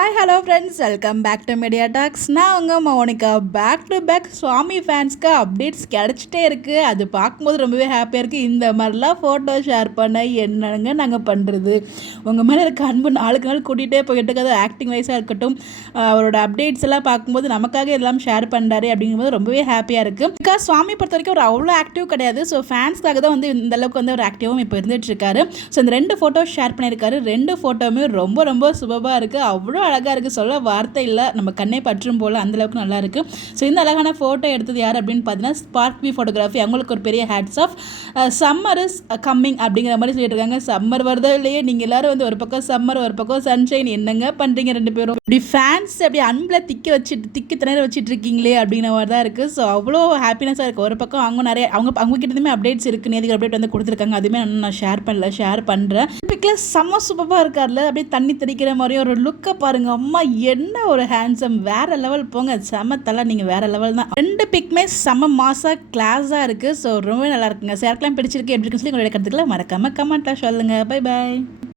Hi hello friends, welcome back to media talks. நான் உங்கள் Monika. Back to back Swami ஃபேன்ஸ்க்கு updates கிடச்சிட்டே இருக்குது. அது பார்க்கும்போது ரொம்பவே ஹாப்பியாக இருக்குது. இந்த மாதிரிலாம் ஃபோட்டோ ஷேர் பண்ண என்னங்க நாங்கள் பண்ணுறது? உங்கள் மேலே இருக்க அன்பு நாளுக்கு நாள் கூட்டிகிட்டே போயிட்டு இருக்குது. ஆக்டிங் வைஸாக இருக்கட்டும், அவரோட அப்டேட்ஸ் எல்லாம் பார்க்கும்போது நமக்காக எல்லாம் ஷேர் பண்ணுறாரு அப்படிங்கும்போது ரொம்பவே ஹாப்பியாக இருக்குது. பிகாஸ் சுவாமி பொறுத்த வரைக்கும் ஒரு அவ்வளோ ஆக்டிவ் கிடையாது. ஸோ ஃபேன்ஸ்க்காக தான் வந்து இந்த அளவுக்கு வந்து ஒரு ஆக்டிவும் இப்போ இருந்துகிட்டு இருக்காரு. ஸோ இந்த 2 ஃபோட்டோ ஷேர் பண்ணியிருக்காரு. 2 ஃபோட்டோவுமே ரொம்ப ரொம்ப சூப்பராக இருக்குது. அவ்வளோ அழகாக இருக்குது, சொல்ல வார்த்தை இல்லை. நம்ம கண்ணை பற்றும் போல் அந்தளவுக்கு நல்லா இருக்குது. ஸோ இந்த அழகான ஃபோட்டோ எடுத்தது யார் அப்படின்னு பார்த்தீங்கன்னா ஸ்பார்க் வி ஃபோட்டோகிராஃபி. அவங்களுக்கு ஒரு பெரிய hats off. Summer is coming அப்படிங்கிற மாதிரி சொல்லிட்டு இருக்காங்க. சம்மர் வருதோ இல்லையே, நீங்கள் எல்லோரும் வந்து ஒரு பக்கம் சம்மர் ஒரு பக்கம் சன்ஷைன், என்னங்க பண்ணுறீங்க 2 பேரும்? இப்படி ஃபேன்ஸ் அப்படி அன்பில் திக்கி திணற வச்சுட்டு இருக்கீங்களே அப்படிங்கிற மாதிரி தான் இருக்குது. ஸோ அவ்வளோ ஹாப்பினஸாக இருக்குது. ஒரு பக்கம் அவங்க நிறைய அவங்க கிட்டேருந்துமே அப்டேட்ஸ் இருக்குது. நேதிக்கு அப்டேட் வந்து கொடுத்துருக்காங்க. அதுவுமே நான் ஷேர் பண்ணுறேன். பிக்கில் செம்ம சூப்பராக இருக்கார்ல, அப்படியே தண்ணி தெளிக்கிற மாதிரியும் ஒரு லுக்கை பாருங்க. அம்மா என்ன ஒரு ஹேண்ட்ஸம், வேற லெவல் போங்க. செம தலை, நீங்கள் வேற லெவல் தான். 2 பிக்மே செம மாசா கிளாஸாக இருக்குது. ஸோ ரொம்ப நல்லா இருக்குங்க. யாருக்கெல்லாம் பிடிச்சிருக்கு எப்படி இருக்குன்னு சொல்லி உங்களுடைய கருத்துக்களை மறக்காம கமெண்ட்டாக சொல்லுங்கள். Bye bye.